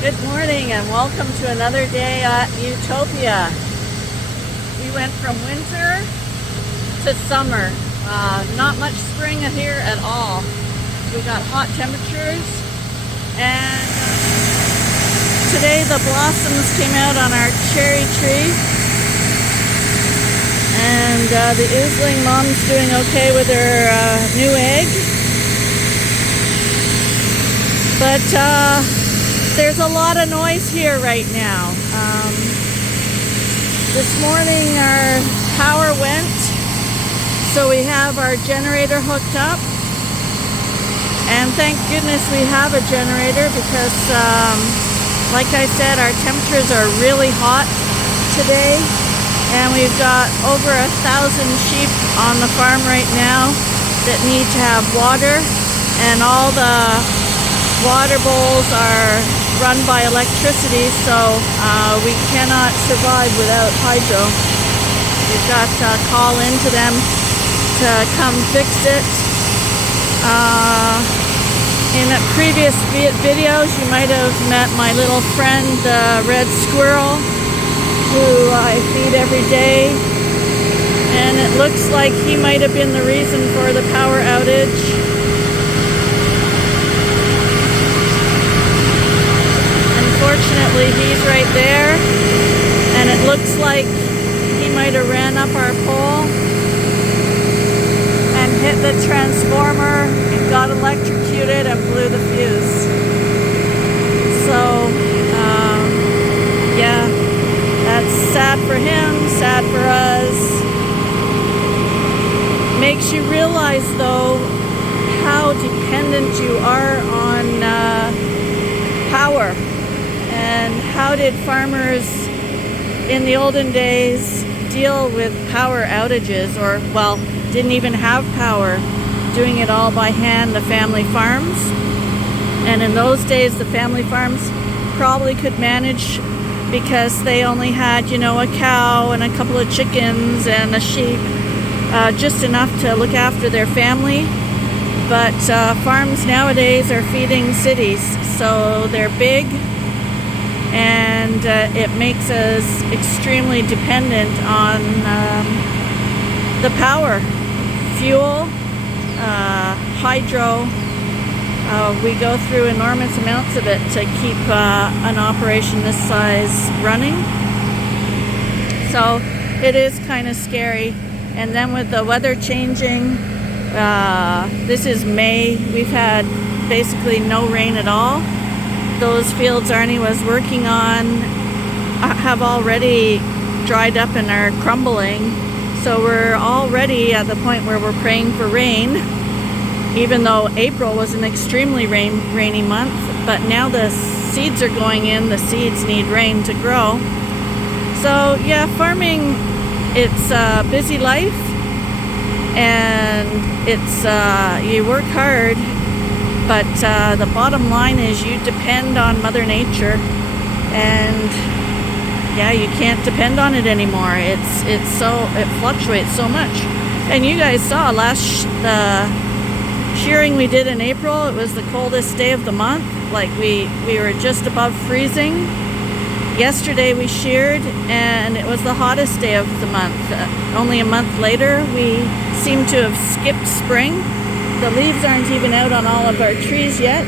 Good morning and welcome to another day at Ewetopia. We went from winter to summer. Not much spring here at all. We got hot temperatures and today the blossoms came out on our cherry tree and the oozling mom's doing okay with her new egg. But there's a lot of noise here right now. This morning our power went, so we have our generator hooked up. And thank goodness we have a generator because, like I said, our temperatures are really hot today. And we've got over 1,000 sheep on the farm right now that need to have water. And all the water bowls are run by electricity, so we cannot survive without hydro. We've got to call into them to come fix it. In previous videos you might have met my little friend, the red squirrel, who I feed every day, and it looks like he might have been the reason for the power outage. Unfortunately, he's right there, and it looks like he might have ran up our pole and hit the transformer and got electrocuted and blew the fuse. So, yeah, that's sad for him, sad for us. Makes you realize, though, how dependent you are on power. And how did farmers in the olden days deal with power outages, or, well, didn't even have power, doing it all by hand, the family farms? And in those days, the family farms probably could manage because they only had, you know, a cow and a couple of chickens and a sheep, just enough to look after their family. But farms nowadays are feeding cities, so they're big. And it makes us extremely dependent on the power, fuel, hydro. We go through enormous amounts of it to keep an operation this size running. So it is kind of scary. And then with the weather changing, this is May, we've had basically no rain at all. Those fields Arnie was working on have already dried up and are crumbling. So we're already at the point where we're praying for rain, even though April was an extremely rainy month. But now the seeds are going in, the seeds need rain to grow. So yeah, farming, it's a busy life, and it's you work hard. But the bottom line is you depend on Mother Nature, and yeah, you can't depend on it anymore. It fluctuates so much. And you guys saw the shearing we did in April. It was the coldest day of the month. Like we were just above freezing. Yesterday we sheared, and it was the hottest day of the month. Only a month later, we seem to have skipped spring. The leaves aren't even out on all of our trees yet.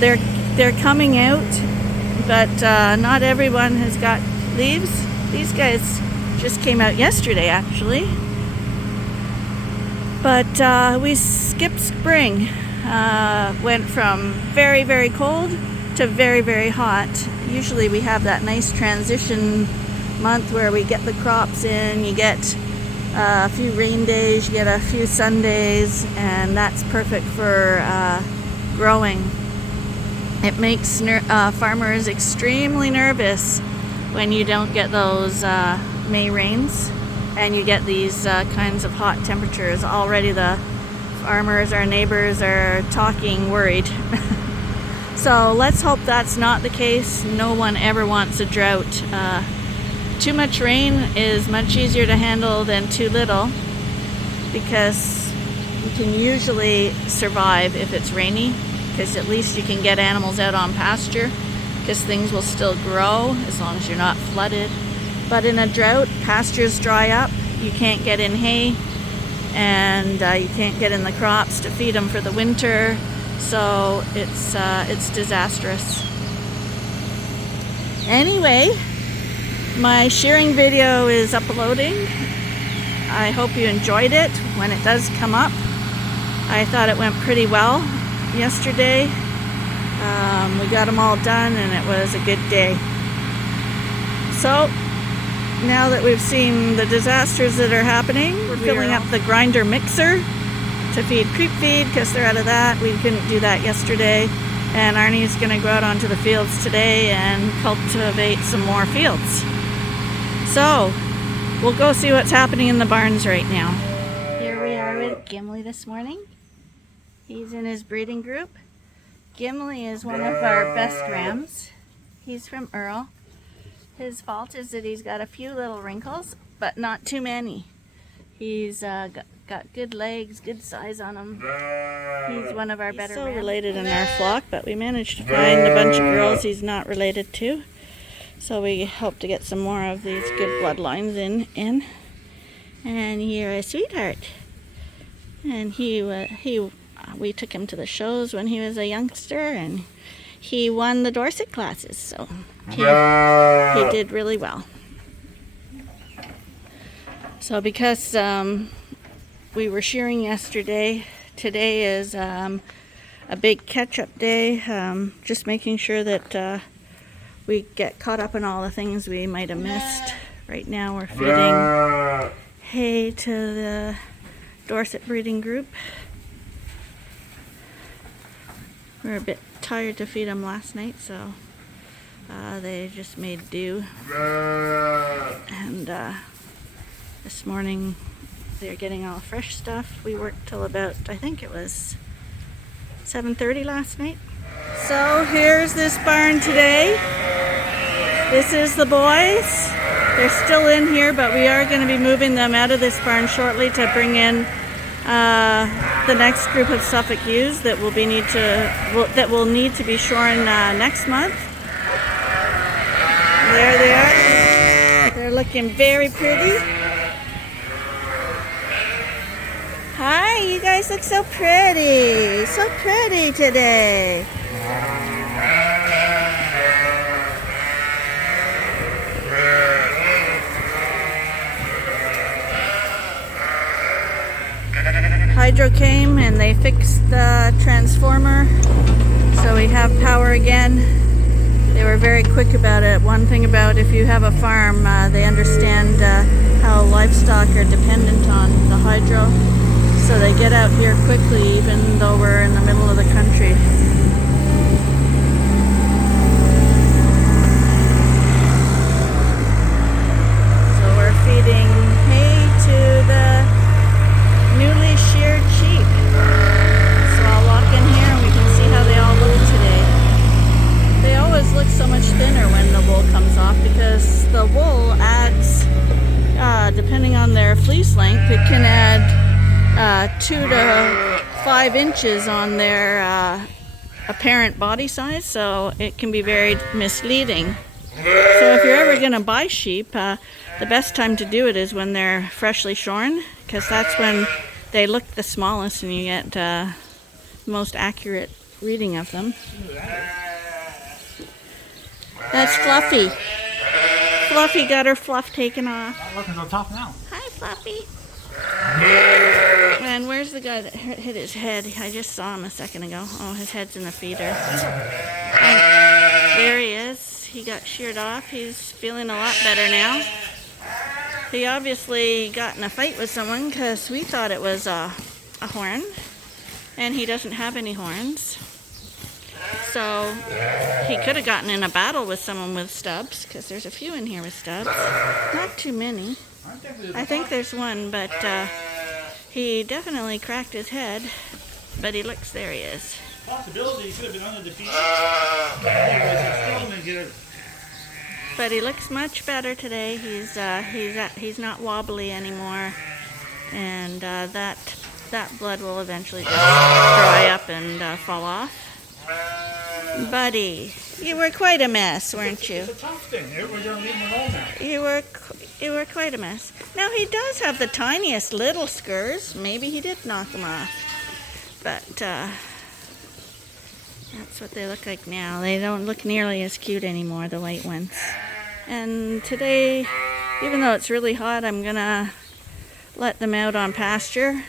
They're coming out, but not everyone has got leaves. These guys just came out yesterday, actually. But we skipped spring. Went from very, very cold to very, very hot. Usually we have that nice transition month where we get the crops in, you get a few rain days, you get a few sun days, and that's perfect for growing. It makes farmers extremely nervous when you don't get those May rains and you get these kinds of hot temperatures. Already the farmers, our neighbors, are talking worried. So let's hope that's not the case. No one ever wants a drought. Too much rain is much easier to handle than too little, because you can usually survive if it's rainy, because at least you can get animals out on pasture. because things will still grow as long as you're not flooded. But in a drought, pastures dry up, you can't get in hay, and you can't get in the crops to feed them for the winter, so it's disastrous. Anyway, my shearing video is uploading. I hope you enjoyed it when it does come up. I thought it went pretty well yesterday. We got them all done and it was a good day. So now that we've seen the disasters that are happening, we're filling up the grinder mixer to feed creep feed because they're out of that. We couldn't do that yesterday. And Arnie's going to go out onto the fields today and cultivate some more fields. So we'll go see what's happening in the barns right now. Here we are with Gimli this morning. He's in his breeding group. Gimli is one of our best rams. He's from Earl. His fault is that he's got a few little wrinkles, but not too many. He's got good legs, good size on him. He's one of our better rams. He's so related in our flock, but we managed to find a bunch of girls he's not related to. So we hope to get some more of these good bloodlines in. And you're a sweetheart. And we took him to the shows when he was a youngster, and he won the Dorset classes, so he did really well. So because we were shearing yesterday, today is a big catch-up day, just making sure that we get caught up on all the things we might have missed. Right now we're feeding hay to the Dorset breeding group. We were a bit tired to feed them last night, so they just made do. And this morning they're getting all fresh stuff. We worked till about, I think it was 7:30 last night. So here's this barn today. This is the boys. They're still in here, but we are going to be moving them out of this barn shortly to bring in the next group of Suffolk ewes that will need to be shorn next month. There they are. They're looking very pretty. Hi, you guys look so pretty. So pretty today. Hydro came and they fixed the transformer, so we have power again. They were very quick about it. One thing about if you have a farm, they understand how livestock are dependent on the hydro, so they get out here quickly even though we're in the middle of the country. So we're feeding hay to the newly sheared sheep. So I'll walk in here and we can see how they all look today. They always look so much thinner when the wool comes off because the wool adds, depending on their fleece length, it can add 2 to 5 inches on their apparent body size, so it can be very misleading. So if you're ever going to buy sheep, the best time to do it is when they're freshly shorn, because that's when they look the smallest and you get the most accurate reading of them. That's Fluffy. Fluffy got her fluff taken off. I'm looking on top now. Hi, Fluffy. And where's the guy that hit his head? I just saw him a second ago. Oh, his head's in the feeder. And there he is. He got sheared off. He's feeling a lot better now. He obviously got in a fight with someone because we thought it was a horn, and he doesn't have any horns. So he could have gotten in a battle with someone with stubs, because there's a few in here with stubs. Not too many. I think there's one, but he definitely cracked his head. But he looks, there he is. Possibility he could have been under the feet. But he looks much better today. He's not wobbly anymore, and that blood will eventually just dry up and fall off. Buddy, you were quite a mess, weren't you? It's a tough thing. We're going to leave him alone now. You were quite a mess. Now he does have the tiniest little scurs. Maybe he did knock them off. But that's what they look like now. They don't look nearly as cute anymore, the white ones. And today, even though it's really hot, I'm gonna let them out on pasture.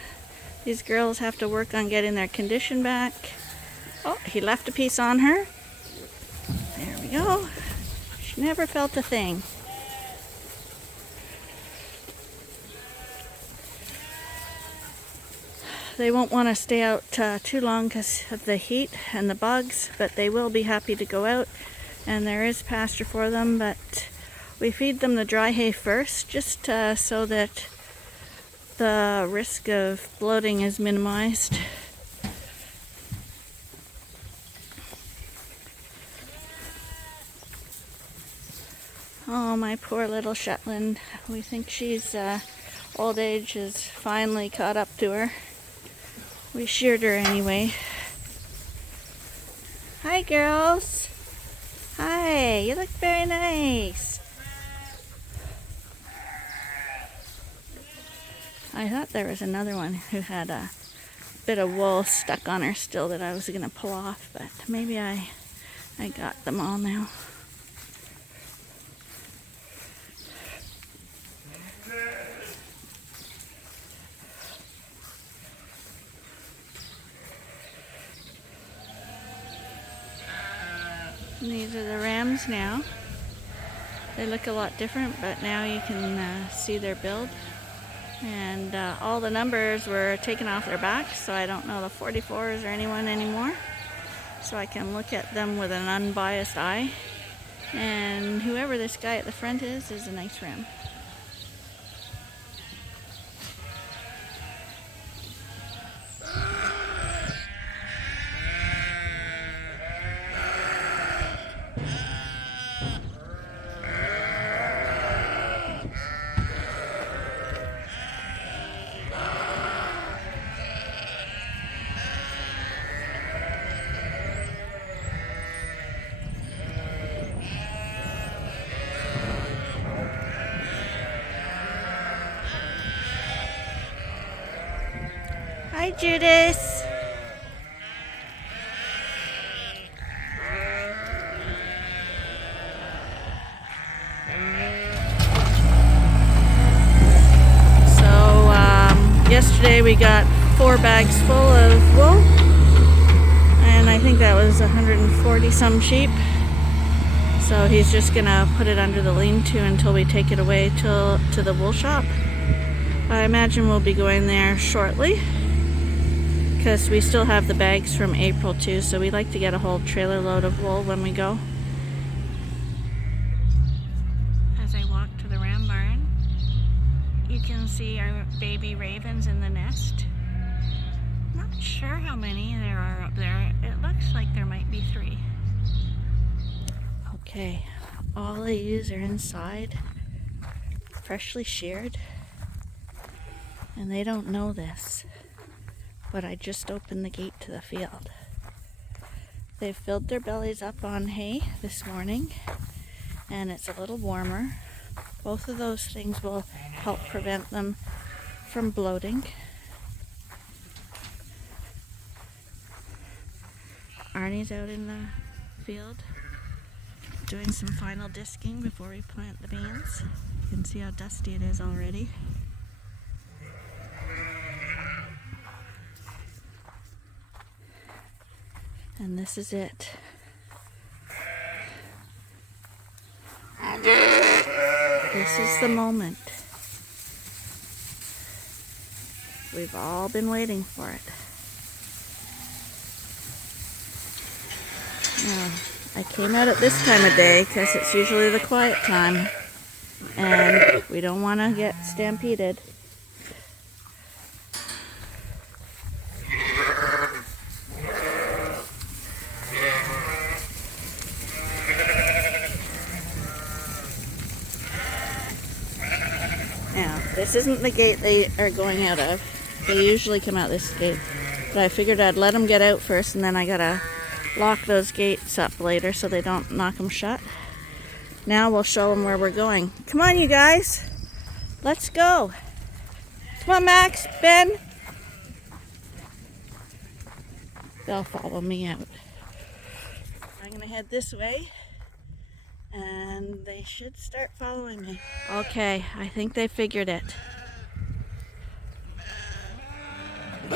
These girls have to work on getting their condition back. Oh, he left a piece on her. There we go. She never felt a thing. They won't want to stay out too long because of the heat and the bugs, but they will be happy to go out, and there is pasture for them, but we feed them the dry hay first, just so that the risk of bloating is minimized. Oh, my poor little Shetland. We think she's old age has finally caught up to her. We sheared her anyway. Hi, girls. Hi, you look very nice. I thought there was another one who had a bit of wool stuck on her still that I was going to pull off, but maybe I got them all now. And these are the rams now. They look a lot different, but now you can see their build. And all the numbers were taken off their backs, so I don't know the 44s or anyone anymore. So I can look at them with an unbiased eye. And whoever this guy at the front is a nice ram. Hi, Judas. Yesterday we got 4 bags full of wool, and I think that was 140 some sheep. So he's just gonna put it under the lean-to until we take it away to the wool shop. I imagine we'll be going there shortly, because we still have the bags from April too, so we like to get a whole trailer load of wool when we go. As I walk to the ram barn, you can see our baby ravens in the nest. Not sure how many there are up there. It looks like there might be 3. Okay, all of these are inside, freshly sheared, and they don't know this, but I just opened the gate to the field. They've filled their bellies up on hay this morning, and it's a little warmer. Both of those things will help prevent them from bloating. Arnie's out in the field doing some final disking before we plant the beans. You can see how dusty it is already. And this is it. This is the moment. We've all been waiting for it. Now, I came out at this time of day because it's usually the quiet time, and we don't want to get stampeded. Now, this isn't the gate they are going out of. They usually come out this gate. But I figured I'd let them get out first, and then I gotta lock those gates up later so they don't knock them shut. Now we'll show them where we're going. Come on, you guys. Let's go. Come on, Max, Ben. They'll follow me out. I'm going to head this way, and they should start following me. Okay, I think they figured it. We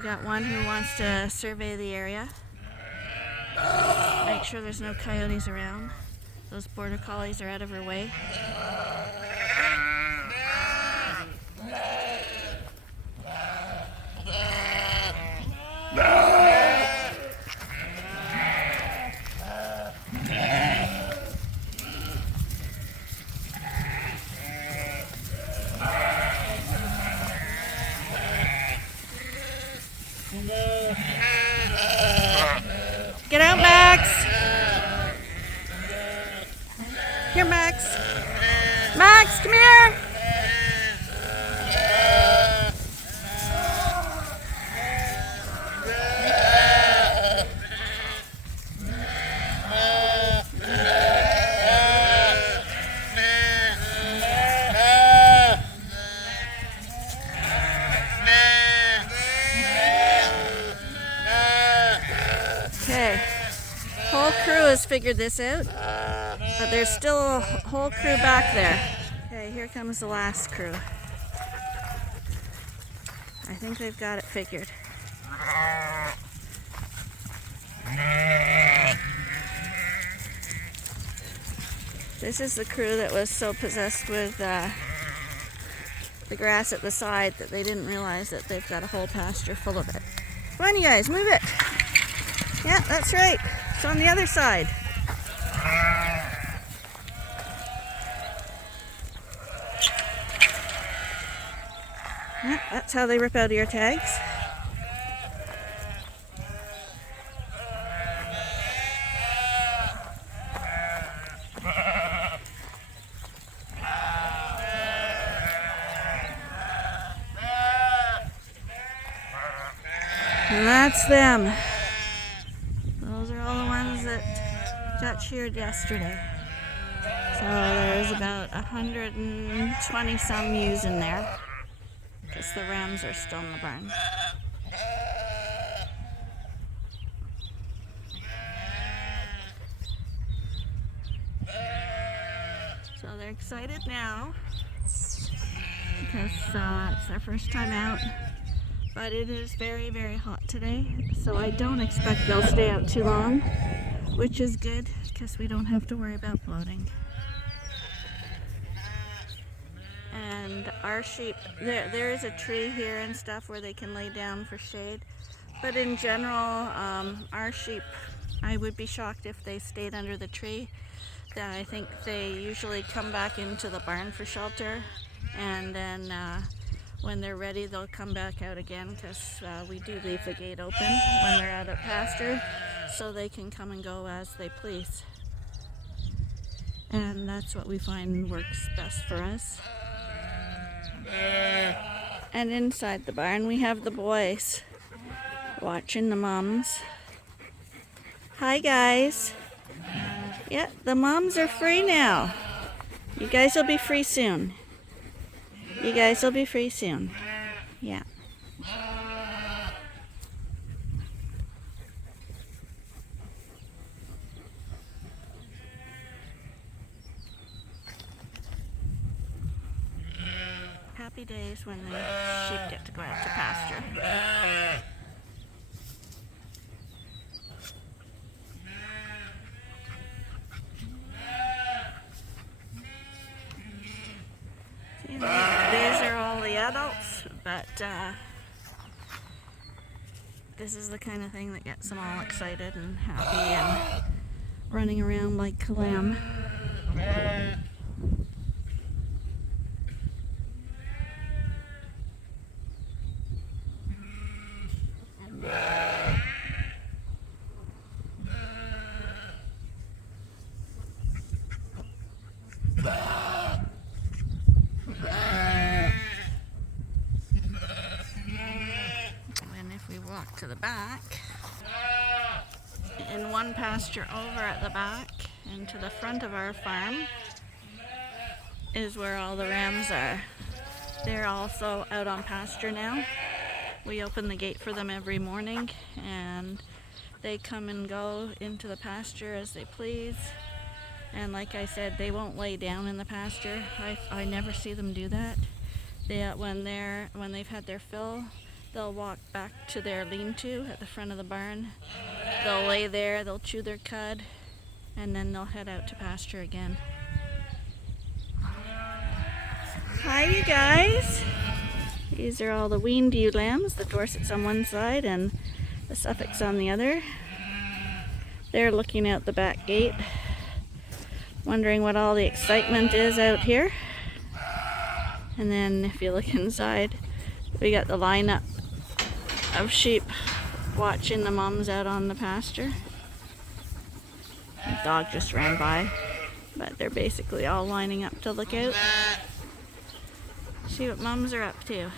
got one who wants to survey the area. Make sure there's no coyotes around. Those border collies are out of her way. Get out, Max! Here, Max! Max, come here! Okay, whole crew has figured this out, but there's still a whole crew back there. Okay, here comes the last crew. I think they've got it figured. This is the crew that was so possessed with the grass at the side that they didn't realize that they've got a whole pasture full of it. Come on, you guys, move it. Yeah, that's right. It's on the other side. Yeah, that's how they rip out ear tags. And that's them. Those are all the ones that got sheared yesterday. So there's about 120 some ewes in there, because the rams are still in the barn. So they're excited now because it's their first time out. But it is very, very hot today, so I don't expect they'll stay out too long, which is good because we don't have to worry about bloating. And our sheep, there is a tree here and stuff where they can lay down for shade, but in general, our sheep, I would be shocked if they stayed under the tree. I think they usually come back into the barn for shelter, and then when they're ready, they'll come back out again, because we do leave the gate open when they're out at pasture, so they can come and go as they please. And that's what we find works best for us. And inside the barn, we have the boys watching the moms. Hi, guys. Yeah, the moms are free now. You guys will be free soon. You guys will be free soon. Yeah. Happy days when the sheep get to go out to pasture. These are all the adults, but this is the kind of thing that gets them all excited and happy and running around like a lamb. And if we walk to the back, in one pasture over at the back, and to the front of our farm is where all the rams are. They're also out on pasture now. We open the gate for them every morning, and they come and go into the pasture as they please. And like I said, they won't lay down in the pasture. I never see them do that. When they've had their fill, they'll walk back to their lean-to at the front of the barn. They'll lay there, they'll chew their cud, and then they'll head out to pasture again. Hi, you guys. These are all the weaned ewe lambs. The Dorset's on one side and the Suffolk's on the other. They're looking out the back gate, wondering what all the excitement is out here. And then if you look inside, we got the lineup of sheep watching the mums out on the pasture. The dog just ran by, but they're basically all lining up to look out. See what mums are up to.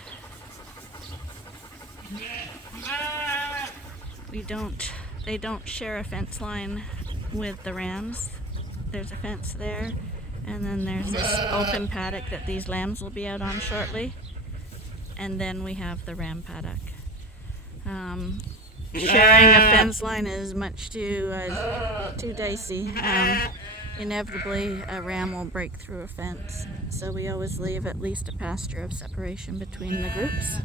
They don't share a fence line with the rams. There's a fence there, and then there's this open paddock that these lambs will be out on shortly. And then we have the ram paddock. Sharing a fence line is much too dicey. Inevitably, a ram will break through a fence, so we always leave at least a pasture of separation between the groups.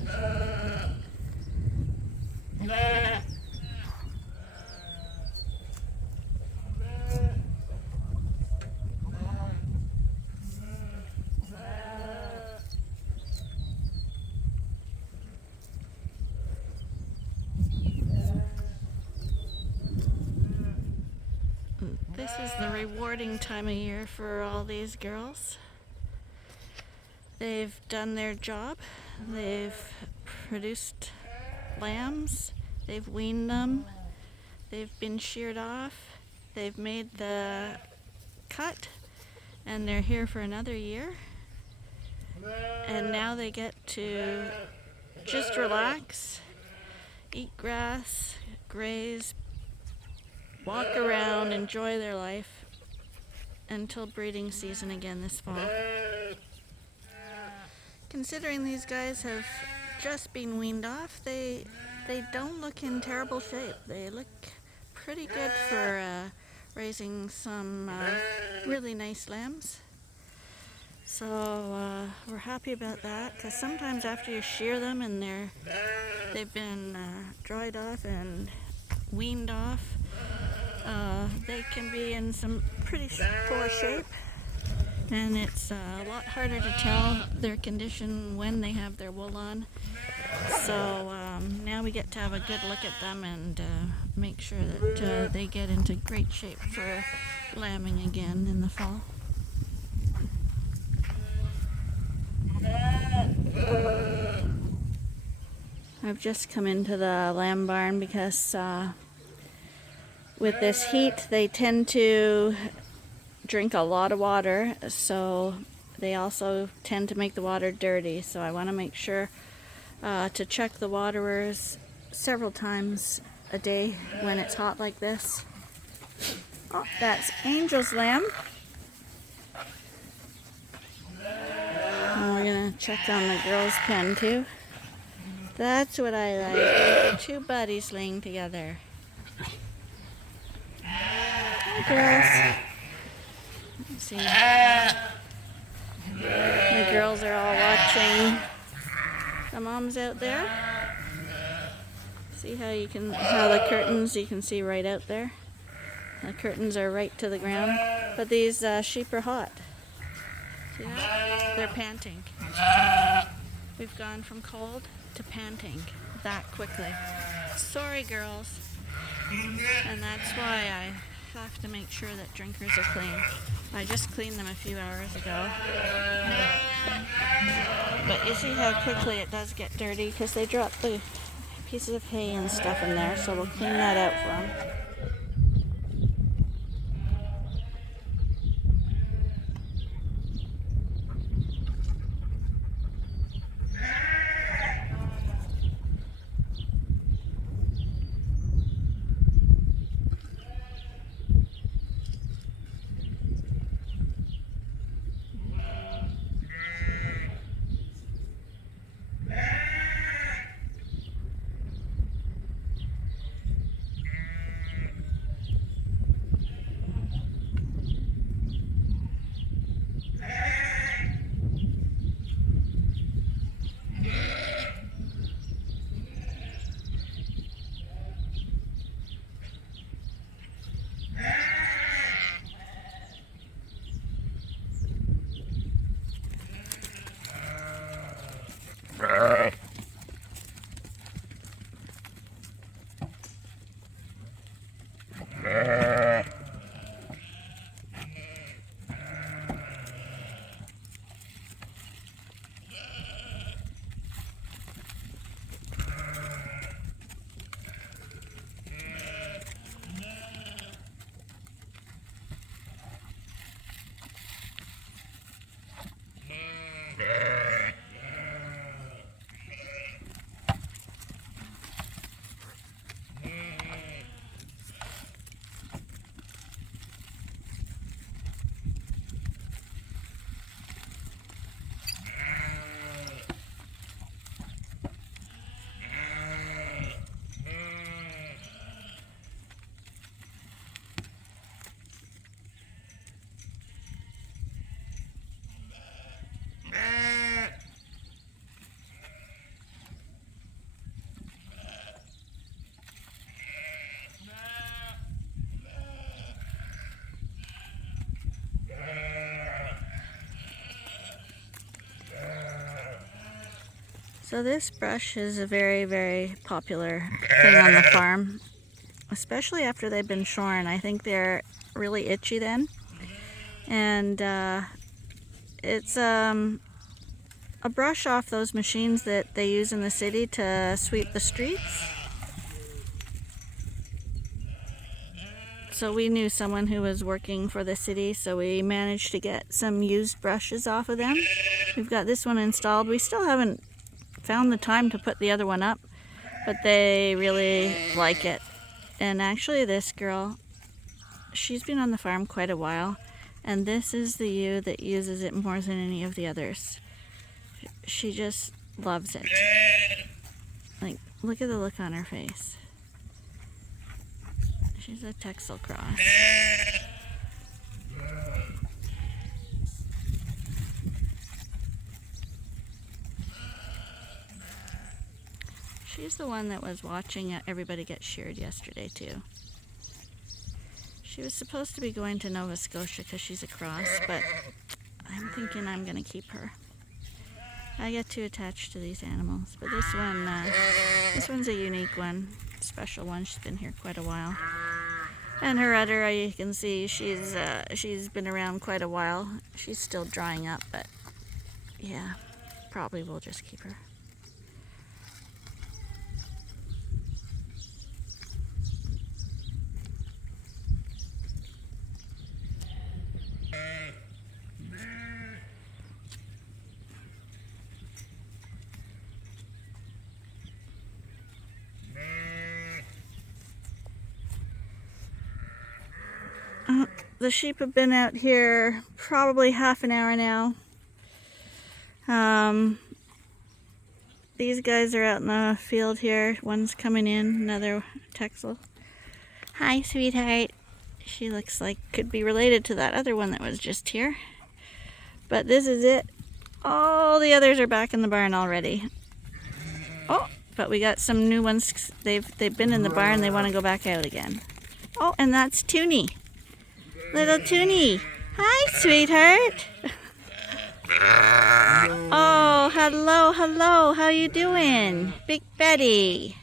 This is the rewarding time of year for all these girls. They've done their job. They've produced lambs. They've weaned them. They've been sheared off. They've made the cut, and they're here for another year. And now they get to just relax, eat grass, graze, walk around, enjoy their life until breeding season again this fall. Considering these guys have just been weaned off, they don't look in terrible shape. They look pretty good for raising some really nice lambs. So we're happy about that, because sometimes after you shear them and they've been dried off and weaned off, they can be in some pretty poor shape, and it's a lot harder to tell their condition when they have their wool on. So now we get to have a good look at them and make sure that they get into great shape for lambing again in the fall. I've just come into the lamb barn because with this heat, they tend to drink a lot of water, so they also tend to make the water dirty. So I want to make sure to check the waterers several times a day when it's hot like this. Oh, that's Angel's lamb. And we're going to check on the girls' pen too. That's what I like. Two buddies laying together. Girls. Let's see. The girls are all watching the moms out there. See how the curtains, you can see right out there. The curtains are right to the ground. But these sheep are hot. See that? They're panting. We've gone from cold to panting that quickly. Sorry, girls. And that's why I have to make sure that drinkers are clean. I just cleaned them a few hours ago. But you see how quickly it does get dirty because they drop the pieces of hay and stuff in there, so we'll clean that out for them. So this brush is a very, very popular thing on the farm, especially after they've been shorn. I think they're really itchy then. And it's a brush off those machines that they use in the city to sweep the streets. So we knew someone who was working for the city, so we managed to get some used brushes off of them. We've got this one installed. We still haven't found the time to put the other one up, but they really like it. And actually this girl, she's been on the farm quite a while, and this is the ewe that uses it more than any of the others. She just loves it. Like, look at the look on her face. She's a Texel cross. She's the one that was watching everybody get sheared yesterday too. She was supposed to be going to Nova Scotia because she's a cross, but I'm thinking I'm going to keep her. I get too attached to these animals, but this one's a unique one, special one. She's been here quite a while. And her udder, you can see she's been around quite a while. She's still drying up, but yeah, probably we'll just keep her. The sheep have been out here probably half an hour now. These guys are out in the field here. One's coming in, another Texel. Hi, sweetheart. She looks like could be related to that other one that was just here. But this is it. All the others are back in the barn already. Oh, but we got some new ones. They've been in the barn. They want to go back out again. Oh, and that's Toonie. Little Toonie. Hi, sweetheart. Oh, hello, hello. How you doing? Big Betty.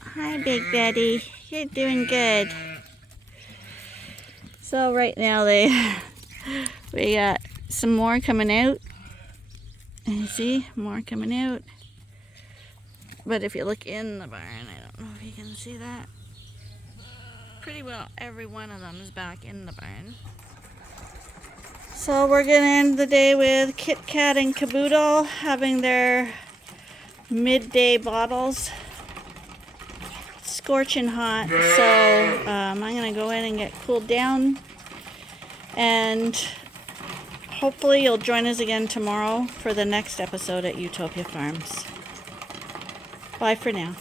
Hi, Big Betty. You're doing good. So right now we got some more coming out. And you see, more coming out. But if you look in the barn, I don't know if you can see that. Pretty well every one of them is back in the barn. So we're going to end the day with Kit Kat and Caboodle having their midday bottles. Scorching hot. So I'm going to go in and get cooled down. And hopefully you'll join us again tomorrow for the next episode at Ewetopia Farms. Bye for now.